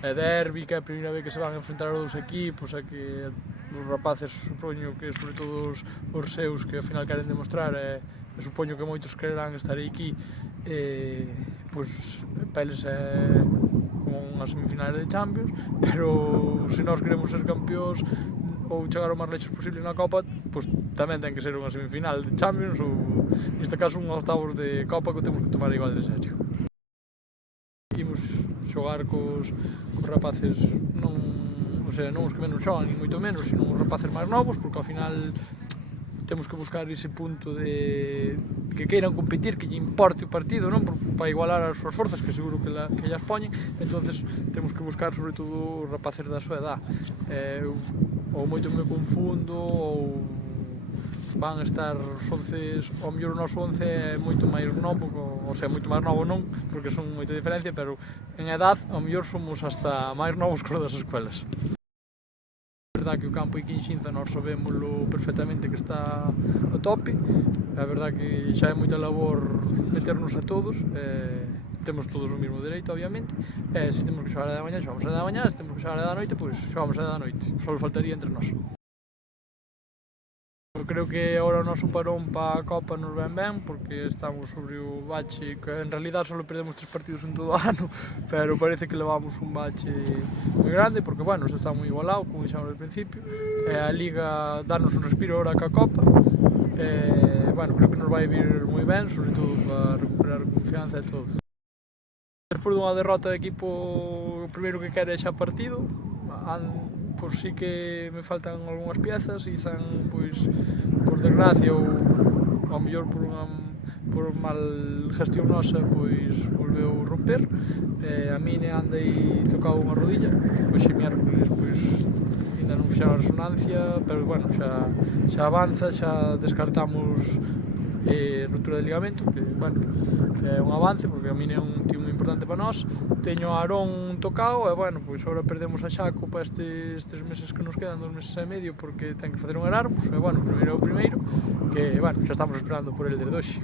derbi, que é a primeira vez que se van a enfrentar os dous equipos, e que os rapaces, supoño que sobre todo os seus, que ao final queren demostrar, e supoño que moitos quererán estar aquí, pois para eles é como unha semifinal de Champions, pero se nós queremos ser campións ou chegar o máis lexos posible na Copa, pois tamén ten que ser unha semifinal de Champions ou, neste caso, uns octavos de Copa que temos que tomar igual de serio. Imos xogar cos rapaces non, o sea, non os que menos xogan, ni moito menos, sino os rapaces máis novos, porque ao final temos que buscar ese punto de que queiran competir, que lle importe o partido, non? Para igualar as súas forzas, que seguro que ellas poñen, entonces temos que buscar sobre todo os rapaces da súa edad. Ou moito me confundo, ou van a estar os 11, ao mellor o noso 11 é moito máis novo, o sea, moito máis novo non, porque son moita diferencia, pero en edad ao mellor somos hasta máis novos que os das escuelas. É verdad que o campo aquí en Xinza nós sabémoslo perfectamente que está a tope, é verdad que xa é moita labor meternos a todos, temos todos o mesmo dereito, obviamente, e se temos que xogar a da mañá, xogamos a da mañá, se temos que xogar a da noite, pois xogamos a da noite, só faltaría entre nós. Eu creo que agora o noso parón para a Copa nos ven ben, porque estamos sobre o bache, que en realidad só perdemos 3 partidos en todo o ano, pero parece que levamos un bache moi grande, porque, bueno, xa está moi igualado, como dixamos ao principio, a Liga danos un respiro agora ca Copa, bueno, creo que nos vai vir moi ben, sobre todo para recuperar confianza e todo. Despois dunha derrota, o equipo o primeiro que quere é xa partido, pois sí que me faltan algunhas piezas, Izan, pois, por desgracia ou ao mellor por mal gestión nosa, pois volveu romper, a Mine anda aí tocado unha rodilla, hoxe miércoles, pois ainda non fixeron a resonancia, pero bueno, xa avanza, xa descartamos ruptura de ligamento, que, bueno, é un avance, porque a min é un tío moi importante para nós. Teño a Aarón tocado, e, bueno, pois agora perdemos a Xaco para estes meses que nos quedan, 2 meses e medio, porque ten que facer un Erasmus, e, bueno, o primeiro é o primeiro, que, bueno, xa estamos esperando por ele desde hoxe.